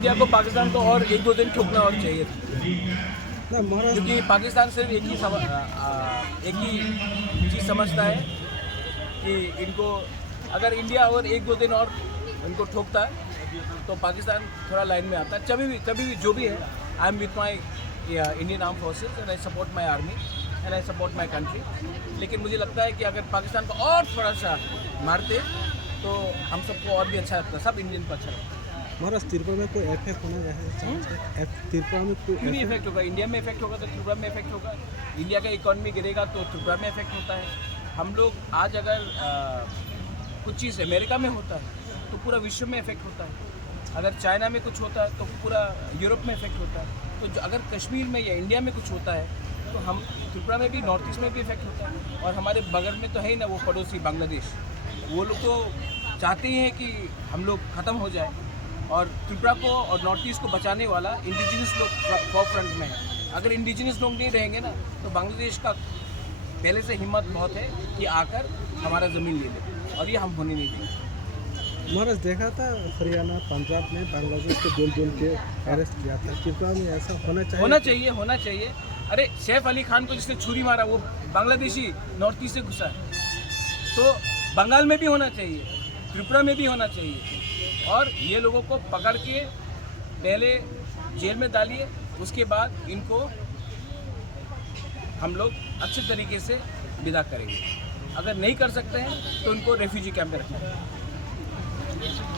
India को पाकिस्तान को और एक दो दिन ठोकना और चाहिए था, क्योंकि पाकिस्तान सिर्फ एक ही चीज़ समझता है कि इनको अगर इंडिया और एक दो दिन और इनको ठोकता है तो पाकिस्तान थोड़ा लाइन में आता है। कभी भी जो भी है, I am with my Indian arm forces and I support my army and I support my country. लेकिन मुझे लगता है कि अगर पाकिस्तान को और थोड़ा सा मारते तो हम सबको और भी अच्छा लगता, सब इंडियन को अच्छा लगता। महाराज त्रिपुरा में कोई इफेक्ट होना चाहिए? त्रिपुरा में कोई क्यों नहीं इफेक्ट होगा? इंडिया में इफेक्ट होगा तो त्रिपुरा में इफेक्ट होगा। इंडिया का इकॉनमी गिरेगा तो त्रिपुरा में इफेक्ट होता है। हम लोग आज अगर कुछ चीज़ अमेरिका में होता है तो पूरा विश्व में इफेक्ट होता है। अगर चाइना में कुछ होता है तो पूरा यूरोप में इफेक्ट होता है। तो अगर कश्मीर में या इंडिया में कुछ होता है तो हम त्रिपुरा में भी, नॉर्थ ईस्ट में भी इफेक्ट होता है। और हमारे बगल में तो है ही ना वो पड़ोसी बांग्लादेश, वो लोग तो चाहते हैं कि हम लोग ख़त्म हो जाए। और त्रिपुरा को और नॉर्थ ईस्ट को बचाने वाला इंडिजिनस लोग फॉर फ्रंट में है। अगर इंडिजिनस लोग नहीं रहेंगे ना तो बांग्लादेश का पहले से हिम्मत बहुत है कि आकर हमारा ज़मीन ले ले, और ये हम होने नहीं देंगे। महाराज देखा था हरियाणा पंजाब में बांग्लादेश को जोल के अरेस्ट किया था। त्रिपुरा में ऐसा होना चाहिए। अरे सैफ अली खान को जिसने छुरी मारा वो बांग्लादेशी नॉर्थ ईस्ट से घुसा है, तो बंगाल में भी होना चाहिए, त्रिपुरा में भी होना चाहिए। और ये लोगों को पकड़ के पहले जेल में डालिए, उसके बाद इनको हम लोग अच्छे तरीके से विदा करेंगे। अगर नहीं कर सकते हैं तो इनको रेफ्यूजी कैंप में रखेंगे।